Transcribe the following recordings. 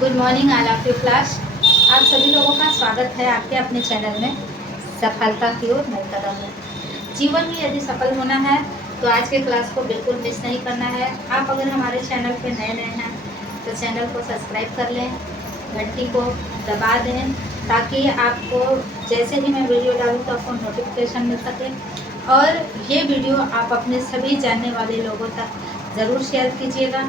Good morning all of you class. आप सभी लोगों का स्वागत है आपके अपने चैनल में सफलता की ओर नए कदम में। जीवन में यदि सफल होना है तो आज के क्लास को बिल्कुल मिस नहीं करना है। आप अगर हमारे चैनल पे नए हैं तो चैनल को सब्सक्राइब कर लें, घंटी को दबा दें ताकि आपको जैसे ही मैं वीडियो डालूँ तो आपको नोटिफिकेशन मिल सके। और ये वीडियो आप अपने सभी जानने वाले लोगों तक ज़रूर शेयर कीजिएगा,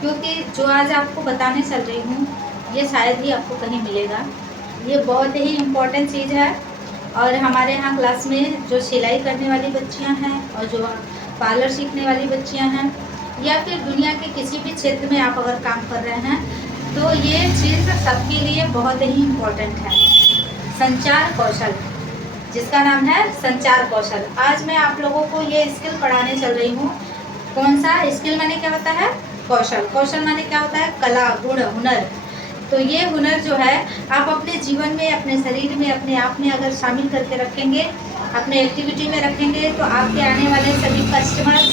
क्योंकि जो आज आपको बताने चल रही हूँ ये शायद ही आपको कहीं मिलेगा। ये बहुत ही इम्पोर्टेंट चीज़ है। और हमारे यहाँ क्लास में जो सिलाई करने वाली बच्चियाँ हैं और जो पार्लर सीखने वाली बच्चियाँ हैं या फिर दुनिया के किसी भी क्षेत्र में आप अगर काम कर रहे हैं तो ये चीज़ सबके लिए बहुत ही इम्पोर्टेंट है। संचार कौशल, जिसका नाम है संचार कौशल। आज मैं आप लोगों को ये स्किल पढ़ाने चल रही हूँ। कौन सा स्किल माने क्या होता है? कौशल। कौशल माने क्या होता है? कला, गुण, हुनर। तो ये हुनर जो है आप अपने जीवन में, अपने शरीर में, अपने आप में अगर शामिल करके रखेंगे, अपने एक्टिविटी में रखेंगे तो आपके आने वाले सभी कस्टमर्स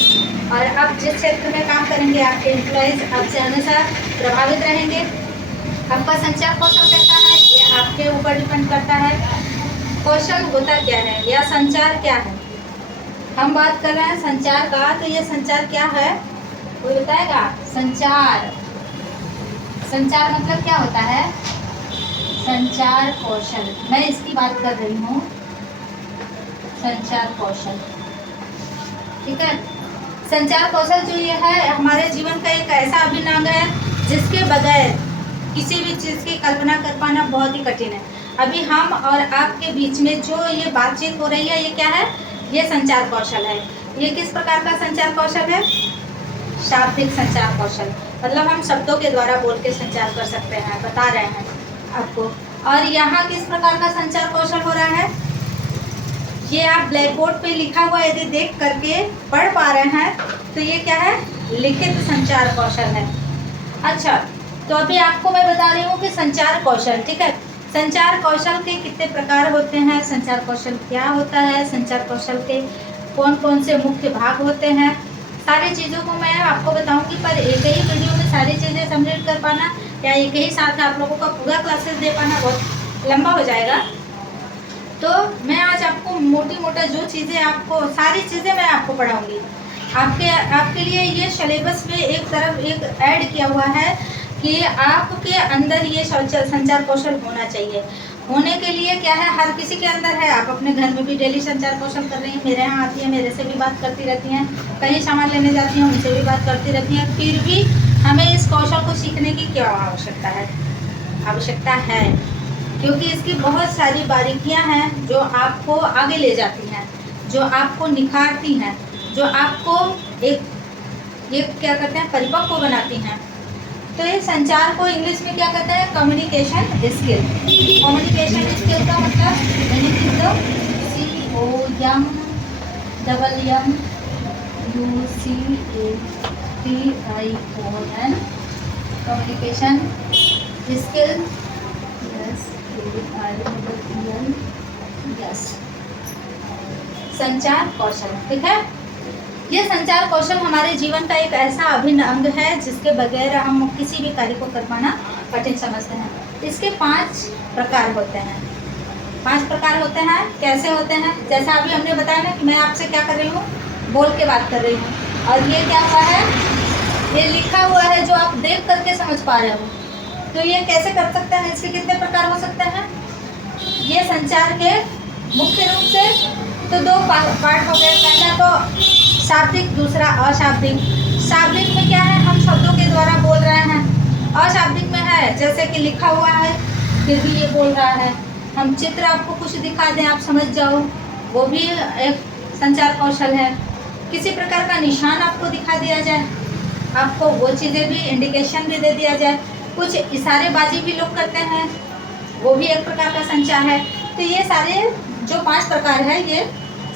और आप जिस क्षेत्र में काम करेंगे आपके एम्प्लॉयज़ आपसे हमेशा प्रभावित रहेंगे। आपका संचार कौशल कैसा है ये आपके ऊपर डिपेंड करता है। कौशल होता क्या है या संचार क्या है? हम बात कर रहे हैं संचार का, तो ये संचार क्या है कोई बताएगा? संचार, संचार मतलब क्या होता है? संचार कौशल, मैं इसकी बात कर रही हूँ। संचार कौशल, ठीक है। संचार कौशल जो ये है हमारे जीवन का एक ऐसा अभिन्न अंग है जिसके बगैर किसी भी चीज़ की कल्पना कर पाना बहुत ही कठिन है। अभी हम और आपके बीच में जो ये बातचीत हो रही है ये क्या है? ये संचार कौशल है। ये किस प्रकार का संचार कौशल है? शाब्दिक संचार कौशल, मतलब हम शब्दों के द्वारा बोल के संचार कर सकते हैं, बता रहे हैं आपको। और यहाँ किस प्रकार का संचार कौशल हो रहा है? ये आप ब्लैक बोर्ड पे लिखा हुआ यदि देख करके पढ़ पा रहे हैं तो ये क्या है? लिखित संचार कौशल है। अच्छा, तो अभी आपको मैं बता रही हूँ कि संचार कौशल, ठीक है। संचार कौशल के कितने प्रकार होते हैं, संचार कौशल क्या होता है, संचार कौशल के कौन कौन से मुख्य भाग होते हैं, सारी चीज़ों को मैं आपको बताऊंगी। पर एक ही वीडियो में सारी चीज़ें समझ कर पाना या एक ही साथ आप लोगों का पूरा क्लासेस दे पाना बहुत लंबा हो जाएगा। तो मैं आज आपको मोटी मोटा जो चीज़ें आपको, सारी चीज़ें मैं आपको पढ़ाऊंगी। आपके लिए ये सिलेबस में एक तरफ एक ऐड किया हुआ है कि आपके अंदर ये संचार कौशल होना चाहिए। होने के लिए क्या है, हर किसी के अंदर है। आप अपने घर में भी डेली संचार कौशल कर रही हैं, मेरे यहाँ आती हैं, मेरे से भी बात करती रहती हैं, कहीं सामान लेने जाती हैं उनसे भी बात करती रहती हैं। फिर भी हमें इस कौशल को सीखने की क्या आवश्यकता है? आवश्यकता है क्योंकि इसकी बहुत सारी बारीकियां हैं जो आपको आगे ले जाती हैं, जो आपको निखारती हैं, जो आपको एक क्या कहते हैं, परिपक्व बनाती हैं। तो ये संचार को इंग्लिश में क्या कहते हैं? Communication skill. कम्युनिकेशन स्किल का मतलब COMMUNICATION, कम्युनिकेशन स्किल, यस, संचार कौशल, ठीक है। ये संचार कौशल हमारे जीवन का एक ऐसा अभिन्न अंग है जिसके बगैर हम किसी भी कार्य को कर पाना कठिन समझते हैं। इसके 5 प्रकार होते हैं। 5 प्रकार होते हैं। कैसे होते हैं? जैसा अभी हमने बताया ना कि मैं आपसे क्या कर रही हूँ, बोल के बात कर रही हूँ, और ये क्या हुआ है? ये लिखा हुआ है जो आप देख करके समझ पा रहे हो। तो ये कैसे कर सकते हैं? इसके कितने प्रकार हो सकते हैं? ये संचार के मुख्य रूप से तो 2 पार्ट हो गए। पहला तो शाब्दिक, दूसरा अशाब्दिक। शाब्दिक में क्या है? हम शब्दों के द्वारा बोल रहे हैं। अशाब्दिक में है जैसे कि लिखा हुआ है फिर भी ये बोल रहा है। हम चित्र आपको कुछ दिखा दें आप समझ जाओ, वो भी एक संचार कौशल है। किसी प्रकार का निशान आपको दिखा दिया जाए, आपको वो चीज़ें भी, इंडिकेशन भी दे दिया जाए, कुछ इशारेबाजी भी लोग करते हैं, वो भी एक प्रकार का संचार है। तो ये सारे जो 5 प्रकार है ये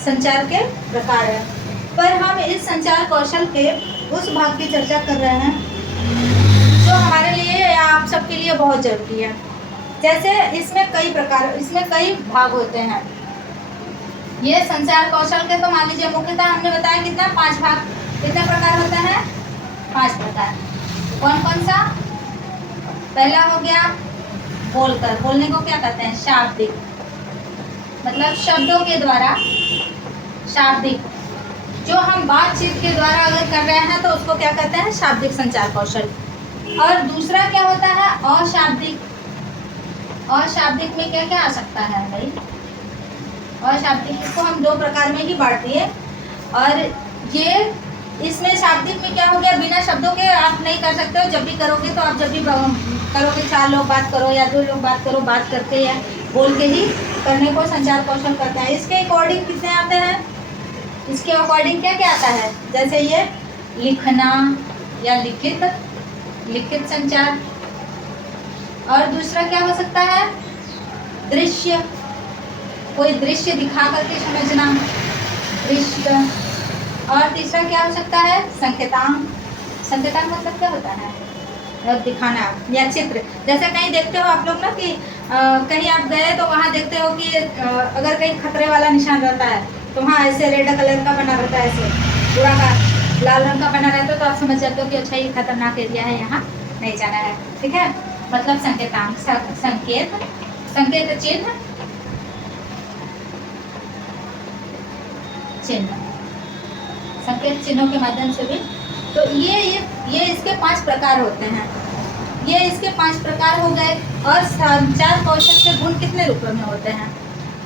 संचार के प्रकार है। पर हम इस संचार कौशल के उस भाग की चर्चा कर रहे हैं जो हमारे लिए या आप सबके लिए बहुत ज़रूरी है। जैसे इसमें कई भाग होते हैं। ये संचार कौशल के तो मान लीजिए मुख्यतः हमने बताया कितना, 5 भाग। कितने प्रकार होते हैं? 5 प्रकार। कौन कौन सा? पहला हो गया बोलकर, बोलने को क्या कहते हैं? शाब्दिक, मतलब शब्दों के द्वारा। शाब्दिक, जो हम बातचीत के द्वारा अगर कर रहे हैं तो उसको क्या कहते हैं? शाब्दिक संचार कौशल। और दूसरा क्या होता है? अशाब्दिक। अशाब्दिक में क्या क्या आ सकता है भाई? अशाब्दिक, इसको हम दो प्रकार में ही बांट दिए। और ये इसमें शाब्दिक में क्या हो गया? बिना शब्दों के आप नहीं कर सकते हो। जब भी करोगे तो आप जब भी करोगे, 4 लोग बात करो या 2 लोग बात करो, बात करके या बोल के ही करने को संचार कौशल करते हैं। इसके अकॉर्डिंग कितने आते हैं? इसके अकॉर्डिंग क्या क्या आता है? जैसे ये लिखना या लिखित संचार। और दूसरा क्या हो सकता है? दृश्य, कोई दृश्य दिखा करके समझना, दृश्य। और तीसरा क्या हो सकता है? संकेतांक। संकेतांक मतलब क्या होता है? दिखाना या चित्र। जैसे कहीं देखते हो आप लोग ना कि कहीं आप गए तो वहाँ देखते हो कि अगर कहीं खतरे वाला निशान रहता है तो वहाँ ऐसे रेड कलर का बना रहता है, ऐसे पूरा का लाल रंग का बना रहता है, तो आप समझ जाते हो कि अच्छा ये खतरनाक एरिया है, यहाँ नहीं जाना है। ठीक है, मतलब संकेतांक, संकेत, संकेत चिन्ह, चिन्ह, संकेत चिन्हों के माध्यम से भी। तो ये इसके 5 प्रकार होते हैं। ये इसके 5 प्रकार हो गए। और संचार कौशल के गुण कितने रूपों में होते हैं?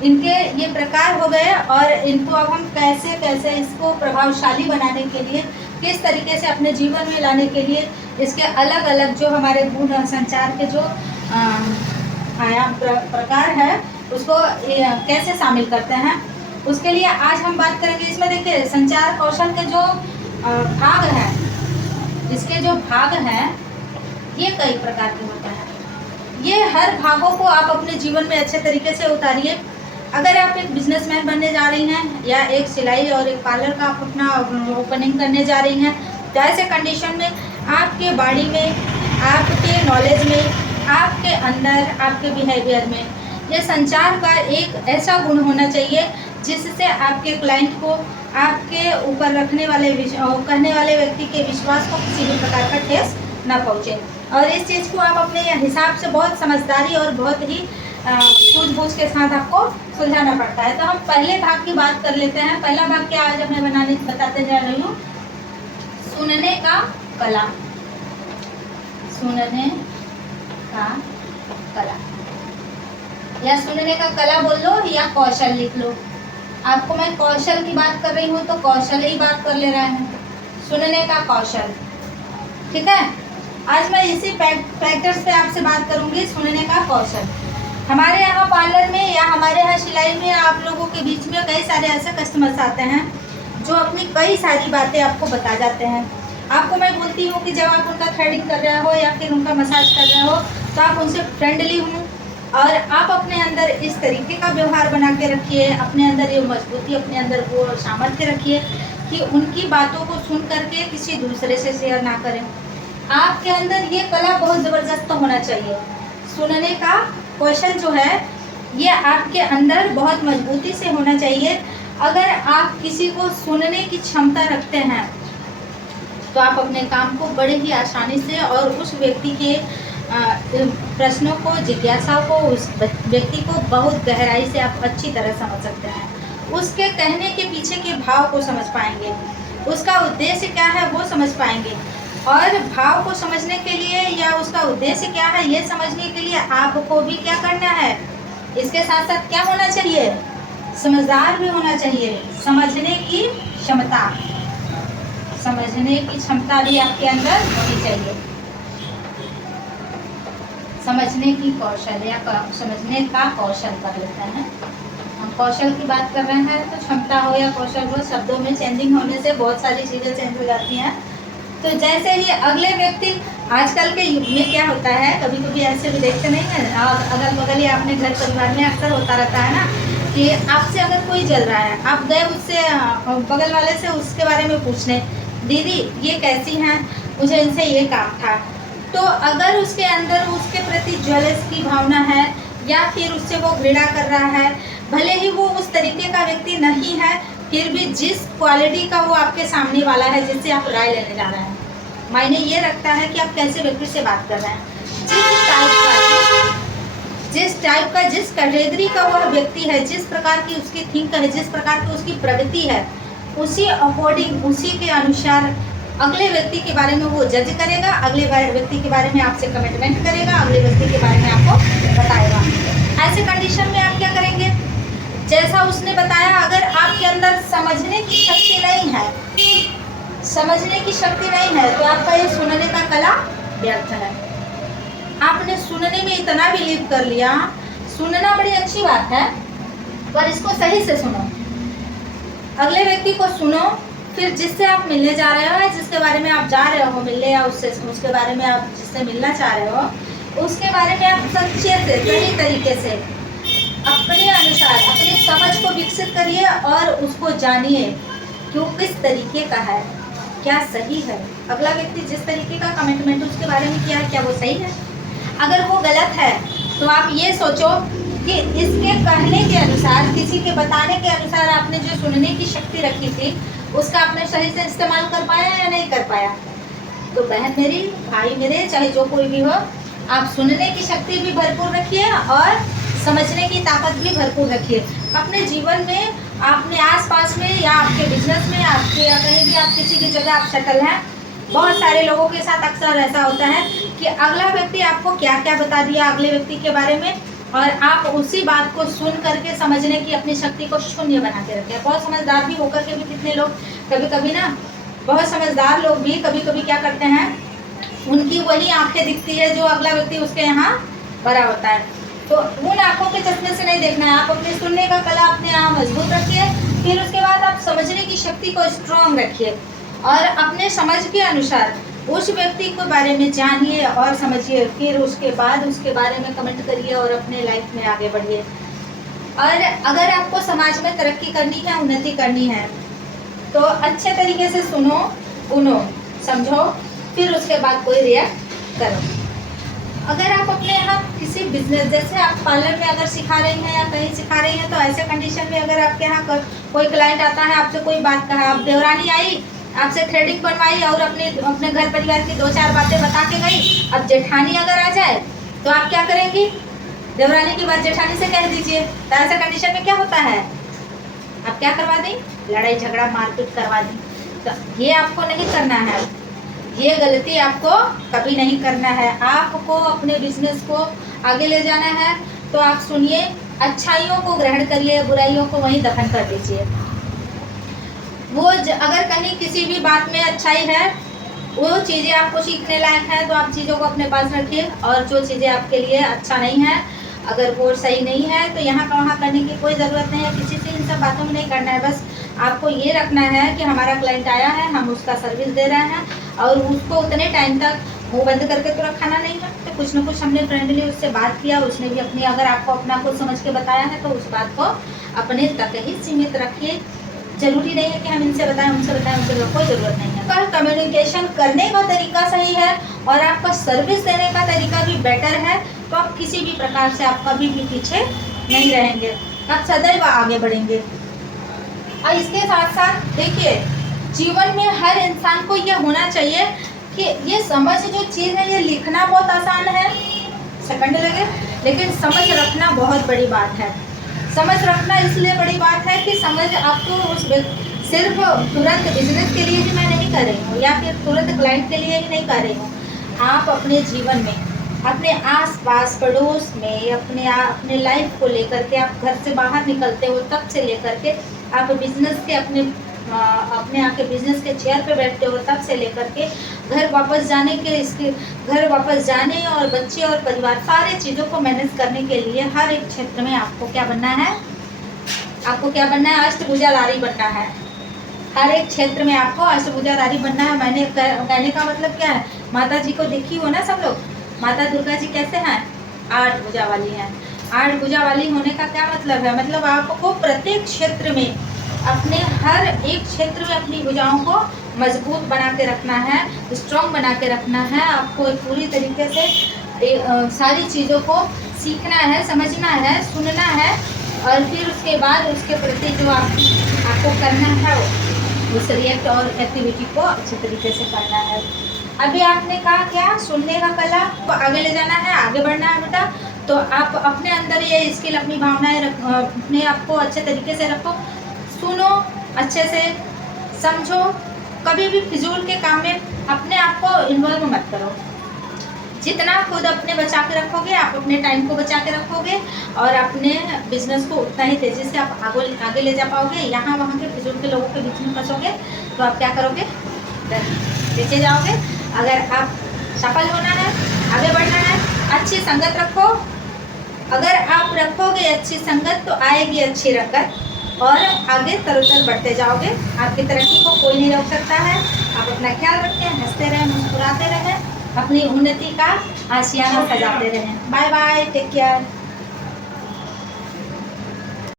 इनके ये प्रकार हो गए। और इनको अब हम कैसे कैसे इसको प्रभावशाली बनाने के लिए, किस तरीके से अपने जीवन में लाने के लिए इसके अलग अलग जो हमारे गुण संचार के जो आयाम प्रकार है उसको कैसे शामिल करते हैं, उसके लिए आज हम बात करेंगे। इसमें देखिए संचार कौशल के जो भाग हैं, इसके जो भाग हैं ये कई प्रकार के होते हैं। ये हर भागों को आप अपने जीवन में अच्छे तरीके से उतारिए। अगर आप एक बिजनेसमैन बनने जा रही हैं या एक सिलाई और एक पार्लर का आप अपना ओपनिंग करने जा रही हैं, तो ऐसे कंडीशन में आपके बॉडी में, आपके नॉलेज में, आपके अंदर, आपके बिहेवियर में ये संचार का एक ऐसा गुण होना चाहिए जिससे आपके क्लाइंट को, आपके ऊपर रखने वाले कहने वाले व्यक्ति के विश्वास को किसी भी प्रकार का ठेस न पहुँचे। और इस चीज़ को आप अपने हिसाब से बहुत समझदारी और बहुत ही सूझबूझ के साथ आपको सुलझाना पड़ता है। तो हम पहले भाग की बात कर लेते हैं। पहला भाग क्या आज मैं बताते जा रही हूँ? सुनने का कला। सुनने का कला या सुनने का कला बोल लो या कौशल लिख लो। आपको मैं कौशल की बात कर रही हूँ तो कौशल ही बात कर ले रहे हैं, सुनने का कौशल। ठीक है, आज मैं इसी फैक्टर्स पे आपसे बात करूँगी, सुनने का कौशल। हमारे यहाँ पार्लर में या हमारे यहाँ सिलाई में आप लोगों के बीच में कई सारे ऐसे कस्टमर्स आते हैं जो अपनी कई सारी बातें आपको बता जाते हैं। आपको मैं बोलती हूँ कि जब आप उनका थ्रेडिंग कर रहे हो या फिर उनका मसाज कर रहे हो तो आप उनसे फ्रेंडली हों और आप अपने अंदर इस तरीके का व्यवहार बना के रखिए, अपने अंदर ये मजबूती, अपने अंदर वो सामर्थ्य रखिए कि उनकी बातों को सुन करके किसी दूसरे से शेयर ना करें। आपके अंदर ये कला बहुत ज़बरदस्त होना चाहिए। सुनने का कौशल जो है ये आपके अंदर बहुत मजबूती से होना चाहिए। अगर आप किसी को सुनने की क्षमता रखते हैं तो आप अपने काम को बड़े ही आसानी से और उस व्यक्ति के प्रश्नों को, जिज्ञासाओं को, उस व्यक्ति को बहुत गहराई से आप अच्छी तरह समझ सकते हैं। उसके कहने के पीछे के भाव को समझ पाएंगे, उसका उद्देश्य क्या है वो समझ पाएंगे। और भाव को समझने के लिए या उसका उद्देश्य क्या है ये समझने के लिए आपको भी क्या करना है, इसके साथ साथ क्या होना चाहिए? समझदार भी होना चाहिए। समझने की क्षमता, समझने की क्षमता भी आपके अंदर होनी चाहिए। समझने की कौशल या समझने का कौशल कर लेते हैं। हम कौशल की बात कर रहे हैं तो क्षमता हो या कौशल हो, शब्दों में चेंजिंग होने से बहुत सारी चीज़ें चेंज हो जाती हैं। तो जैसे ही अगले व्यक्ति, आजकल के युग में क्या होता है, कभी कभी ऐसे भी देखते नहीं हैं, अगल बगल या अपने घर परिवार में अक्सर होता रहता है ना कि आपसे अगर कोई जल रहा है, आप गए उससे बगल वाले से उसके बारे में पूछने, दीदी ये कैसी हैं, मुझे इनसे ये काम था। तो अगर उसके अंदर उसके प्रति ज्वेलस की भावना है या फिर उससे वो घृणा कर रहा है, भले ही वो उस तरीके का व्यक्ति नहीं है, फिर भी जिस क्वालिटी का वो आपके सामने वाला है, जिससे आप राय लेने जा रहे हैं, मायने ये रखता है कि आप कैसे व्यक्ति से बात कर रहे हैं। जिस टाइप का जिस कैटेगरी का वह व्यक्ति है, जिस प्रकार की उसकी थिंक है, जिस प्रकार की उसकी प्रवृत्ति है, उसी अकॉर्डिंग, उसी के अनुसार अगले व्यक्ति के बारे में वो जज करेगा, अगले व्यक्ति के बारे में आपसे कमिटमेंट करेगा, अगले व्यक्ति के बारे में आपको बताएगा। ऐसे कंडीशन में आप क्या करेंगे, जैसा उसने बताया, अगर आपके अंदर समझने की शक्ति नहीं है, समझने की शक्ति नहीं है, तो आपका ये सुनने का कला व्यर्थ है। आपने सुनने में इतना बिलीव कर लिया, सुनना बड़ी अच्छी बात है, पर इसको सही से सुनो। अगले व्यक्ति को सुनो, फिर जिससे आप मिलने जा रहे हो, जिसके बारे में आप जा रहे हो मिलने, या उसके बारे में आप जिससे मिलना चाह रहे हो, उसके बारे में आप सच्चे से सही तरीके से अपने अनुसार अपनी समझ को विकसित करिए और उसको जानिए कि वो किस तरीके का है, क्या सही है। अगला व्यक्ति जिस तरीके का कमिटमेंट उसके बारे में किया है, क्या वो सही है। अगर वो गलत है तो आप ये सोचो कि इसके कहने के अनुसार, किसी के बताने के अनुसार आपने जो सुनने की शक्ति रखी थी, उसका आपने सही से इस्तेमाल कर पाया या नहीं कर पाया। तो बहन मेरी, भाई मेरे, चाहे जो कोई भी हो, आप सुनने की शक्ति भी भरपूर रखिए और समझने की ताकत भी भरपूर रखिए। अपने जीवन में, अपने आसपास में, या आपके बिजनेस में, आपके या कहीं भी आप किसी भी जगह आप सेटल हैं, बहुत सारे लोगों के साथ अक्सर ऐसा होता है कि अगला व्यक्ति आपको क्या क्या बता दिया अगले व्यक्ति के बारे में, और आप उसी बात को सुन करके समझने की अपनी शक्ति को शून्य बना के रखे हैं। बहुत समझदार भी होकर के भी कितने लोग कभी कभी ना, बहुत समझदार लोग भी कभी कभी क्या करते हैं, उनकी वही आंखें दिखती है जो अगला व्यक्ति उसके यहाँ भरा होता है। तो उन आंखों के चश्मे से नहीं देखना है, आप अपने सुनने का कला अपने यहाँ मजबूत रखिए। फिर उसके बाद आप समझने की शक्ति को स्ट्रॉन्ग रखिए और अपने समझ के अनुसार उस व्यक्ति के बारे में जानिए और समझिए। फिर उसके बाद उसके बारे में कमेंट करिए और अपने लाइफ में आगे बढ़िए। और अगर आपको समाज में तरक्की करनी है, उन्नति करनी है, तो अच्छे तरीके से सुनो, सुनो, समझो, फिर उसके बाद कोई रिएक्ट करो। अगर आप अपने यहाँ किसी बिजनेस, जैसे आप पार्लर में अगर सिखा रही हैं या कहीं सिखा रही हैं, तो ऐसे कंडीशन में अगर आपके यहाँ कोई क्लाइंट आता है, आपसे कोई बात कहा, आप देवरानी आई, आपसे थ्रेडिंग बनवाई और अपने घर परिवार की 2-4 बातें बता के गई। अब जेठानी अगर आ जाए तो आप क्या करेंगी, देवरानी की बात जेठानी से कह दीजिए। तो ऐसे कंडीशन में क्या होता है, आप क्या करवा दी, लड़ाई झगड़ा मारपीट करवा दी। तो ये आपको नहीं करना है, ये गलती आपको कभी नहीं करना है। आपको अपने बिजनेस को आगे ले जाना है, तो आप सुनिए, अच्छाइयों को ग्रहण करिए, बुराइयों को वहीं दफन कर दीजिए। अगर कहीं किसी भी बात में अच्छाई है, वो चीज़ें आपको सीखने लायक है, तो आप चीज़ों को अपने पास रखिए। और जो चीज़ें आपके लिए अच्छा नहीं है, अगर वो सही नहीं है, तो यहाँ का वहाँ करने की कोई ज़रूरत नहीं है। किसी से इन सब बातों में नहीं करना है। बस आपको ये रखना है कि हमारा क्लाइंट आया है, हम उसका सर्विस दे रहे हैं, और उसको उतने टाइम तक मुँह बंद करके तो रखाना नहीं है। तो कुछ ना कुछ हमने फ्रेंडली उससे बात किया, उसने भी अपनी, अगर आपको अपना कुछ समझ के बताया है, तो उस बात को अपने तक ही सीमित रखिए। जरूरी नहीं है कि हम इनसे बताएं, उनसे बताएं, उनसे कोई ज़रूरत नहीं है। पर कम्युनिकेशन करने का तरीका सही है और आपका सर्विस देने का तरीका भी बेटर है, तो आप किसी भी प्रकार से आप कभी भी पीछे नहीं रहेंगे, आप सदैव आगे बढ़ेंगे। और इसके साथ साथ देखिए, जीवन में हर इंसान को ये होना चाहिए कि ये समझ जो चीज़ है, ये लिखना बहुत आसान है, सेकंड लगे, लेकिन समझ रखना बहुत बड़ी बात है। समझ रखना इसलिए बड़ी बात है कि समझ आपको उस सिर्फ तुरंत बिजनेस के लिए ही मैं नहीं कर रही हूँ, या फिर तुरंत क्लाइंट के लिए ही नहीं कर रही हूँ। आप अपने जीवन में, अपने आसपास पड़ोस में, अपने लाइफ को लेकर के, आप घर से बाहर निकलते हो तब से लेकर के, आप बिजनेस के अपने आके बिजनेस के चेयर पे बैठते हो तब से लेकर के, घर वापस जाने और बच्चे और परिवार, सारी चीज़ों को मैनेज करने के लिए हर एक क्षेत्र में आपको क्या बनना है, अष्टभुजाधारी बनना है। हर एक क्षेत्र में आपको अष्टभुजाधारी बनना है। मैंने कहने का मतलब क्या है, माता जी को देखी हो ना सब लोग, माता दुर्गा जी कैसे हैं, 8 भुजा वाली हैं। 8 भुजा वाली होने का क्या मतलब है, मतलब आपको प्रत्येक क्षेत्र में, अपने हर एक क्षेत्र में अपनी भुजाओं को मजबूत बना के रखना है, स्ट्रॉन्ग बना के रखना है। आपको पूरी तरीके से सारी चीज़ों को सीखना है, समझना है, सुनना है, और फिर उसके बाद उसके प्रति जो आपको करना है, उस रिएक्ट और एक्टिविटी को अच्छे तरीके से करना है। अभी आपने कहा क्या, सुनने का कला को आगे ले जाना है, आगे बढ़ना है बेटा। तो आप अपने अंदर ये स्किल, अपनी भावनाएं अपने आप को अच्छे तरीके से रखो, सुनो अच्छे से, समझो, कभी भी फिजूल के काम में अपने आप को इन्वॉल्व मत करो। जितना खुद अपने बचा के रखोगे, आप अपने टाइम को बचा के रखोगे और अपने बिजनेस को उतना ही तेजी से आप आगे ले जा पाओगे। यहाँ वहाँ के फिजूल के लोगों के बीच में फंसोगे तो आप क्या करोगे, पीछे जाओगे। अगर आप सफल होना है, आगे बढ़ना है, अच्छी संगत रखो। अगर आप रखोगे अच्छी संगत तो आएगी अच्छी रंगत और आगे तरोतर बढ़ते जाओगे। आपकी तरक्की को कोई नहीं रोक सकता है। आप अपना ख्याल रखें, हंसते रहें, मुस्कुराते रहें, अपनी उन्नति का आशियाना सजाते रहें। Bye bye, take care.